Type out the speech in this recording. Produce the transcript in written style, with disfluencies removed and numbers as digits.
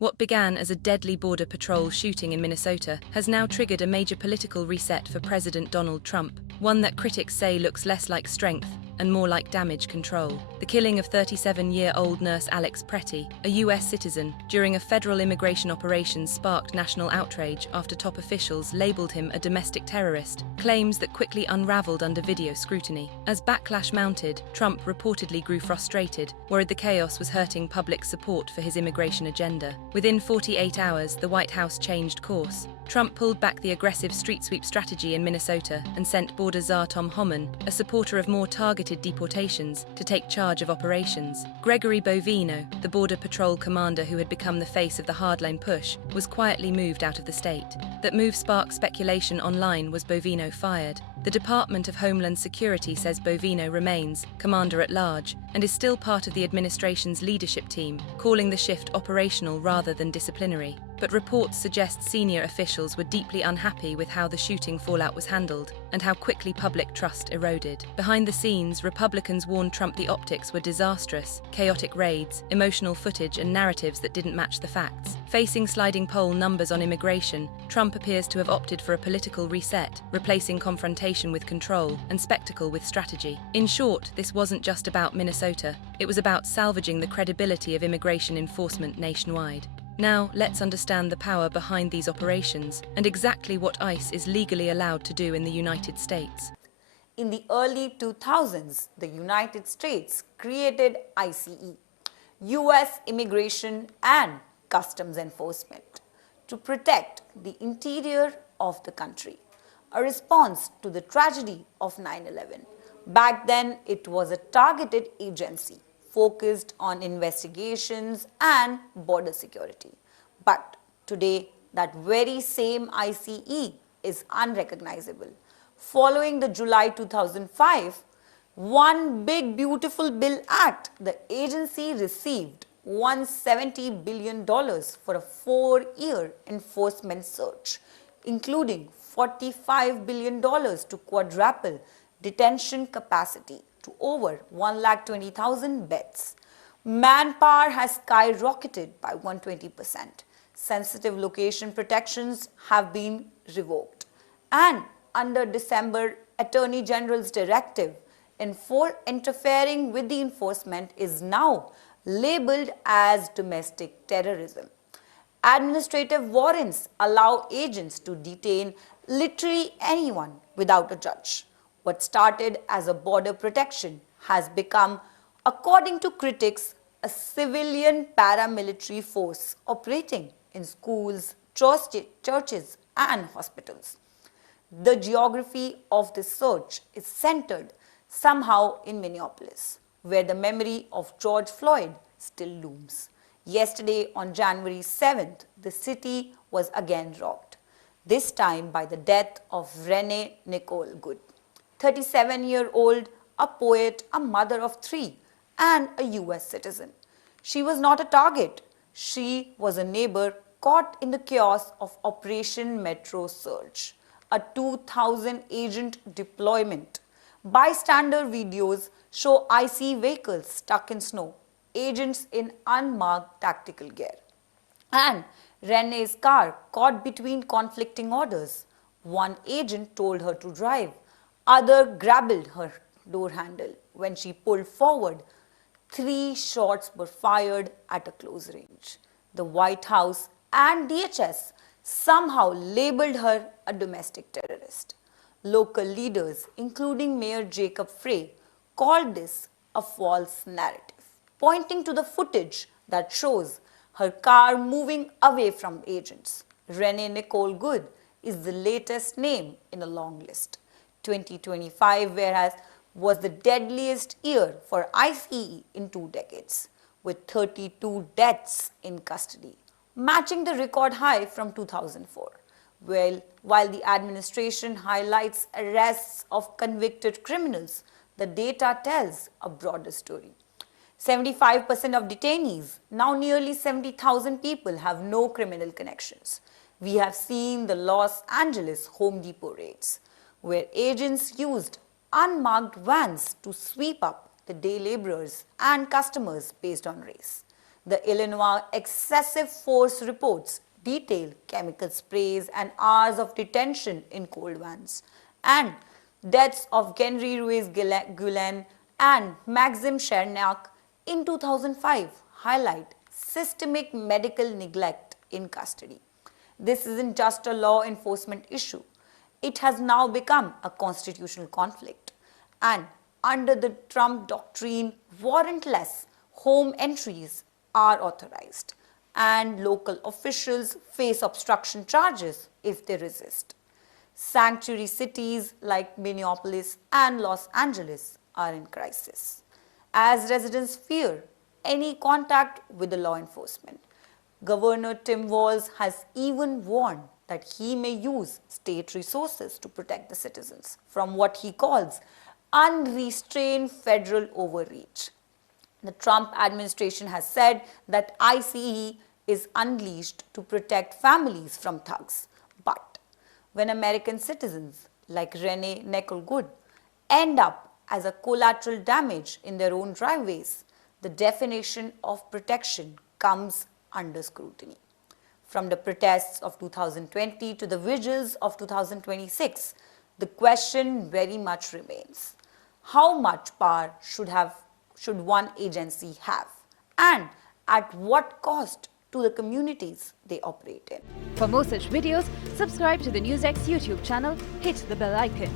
What began as a deadly border patrol shooting in Minnesota has now triggered a major political reset for President Donald Trump, one that critics say looks less like strength and more like damage control. The killing of 37-year-old nurse Alex Pretti, a U.S. citizen, during a federal immigration operation sparked national outrage after top officials labeled him a domestic terrorist, claims that quickly unraveled under video scrutiny. As backlash mounted, Trump reportedly grew frustrated, worried the chaos was hurting public support for his immigration agenda. Within 48 hours, the White House changed course. Trump pulled back the aggressive street sweep strategy in Minnesota and sent Border Czar Tom Homan, a supporter of more targeted deportations, to take charge of operations. Gregory Bovino, the Border Patrol commander who had become the face of the hardline push, was quietly moved out of the state. That move sparked speculation online. Was Bovino fired? The Department of Homeland Security says Bovino remains commander-at-large and is still part of the administration's leadership team, calling the shift operational rather than disciplinary. But reports suggest senior officials were deeply unhappy with how the shooting fallout was handled and how quickly public trust eroded. Behind the scenes, Republicans warned Trump the optics were disastrous: chaotic raids, emotional footage, and narratives that didn't match the facts. Facing sliding poll numbers on immigration, Trump appears to have opted for a political reset, replacing confrontation with control and spectacle with strategy. In short, this wasn't just about Minnesota. It was about salvaging the credibility of immigration enforcement nationwide. Now, let's understand the power behind these operations and exactly what ICE is legally allowed to do in the United States. In the early 2000s, the United States created ICE, U.S. Immigration and Customs Enforcement, to protect the interior of the country, a response to the tragedy of 9/11. Back then, it was a targeted agency focused on investigations and border security. But today, that very same ICE is unrecognizable. Following the July 2005 One Big Beautiful Bill Act, the agency received $170 billion for a 4-year enforcement surge, including $45 billion to quadruple detention capacity to over 120,000 beds. Manpower has skyrocketed by 120%. Sensitive location protections have been revoked. And under December Attorney General's directive, interfering with the enforcement is now labeled as domestic terrorism. Administrative warrants allow agents to detain literally anyone without a judge. What started as a border protection has become, according to critics, a civilian paramilitary force operating in schools, churches, and hospitals. The geography of this surge is centered somehow in Minneapolis, where the memory of George Floyd still looms. Yesterday, on January 7th, the city was again rocked, this time by the death of Renee Nicole Good, 37-year-old, a poet, a mother of 3, and a U.S. citizen. She was not a target. She was a neighbor caught in the chaos of Operation Metro Surge, a 2,000-agent deployment. Bystander videos show ICE vehicles stuck in snow, agents in unmarked tactical gear, and Renee's car caught between conflicting orders. One agent told her to drive, other grabbed her door handle. When she pulled forward, 3 shots were fired at a close range. The White House and DHS somehow labeled her a domestic terrorist. Local leaders, including Mayor Jacob Frey, called this a false narrative, pointing to the footage that shows her car moving away from agents. Renee Nicole Good is the latest name in a long list. 2025 was the deadliest year for ICE in 2 decades, with 32 deaths in custody, matching the record high from 2004. While the administration highlights arrests of convicted criminals, the data tells a broader story. 75% of detainees, now nearly 70,000 people, have no criminal connections. We have seen the Los Angeles Home Depot raids, where agents used unmarked vans to sweep up the day laborers and customers based on race. The Illinois excessive force reports detail chemical sprays and hours of detention in cold vans, and deaths of Genry Ruiz Gulen and Maxim Chernak in 2005 highlight systemic medical neglect in custody. This isn't just a law enforcement issue. It has now become a constitutional conflict. And under the Trump doctrine, warrantless home entries are authorized, and local officials face obstruction charges if they resist. Sanctuary cities like Minneapolis and Los Angeles are in crisis, as residents fear any contact with the law enforcement. Governor Tim Walz has even warned that he may use state resources to protect the citizens from what he calls unrestrained federal overreach. The Trump administration has said that ICE is unleashed to protect families from thugs. But when American citizens like Renee Nickelgood end up as a collateral damage in their own driveways, the definition of protection comes under scrutiny. From the protests of 2020 to the vigils of 2026, the question very much remains: how much power should one agency have, and at what cost to the communities they operate in? For more such videos, subscribe to the NewsX YouTube channel, hit the bell icon.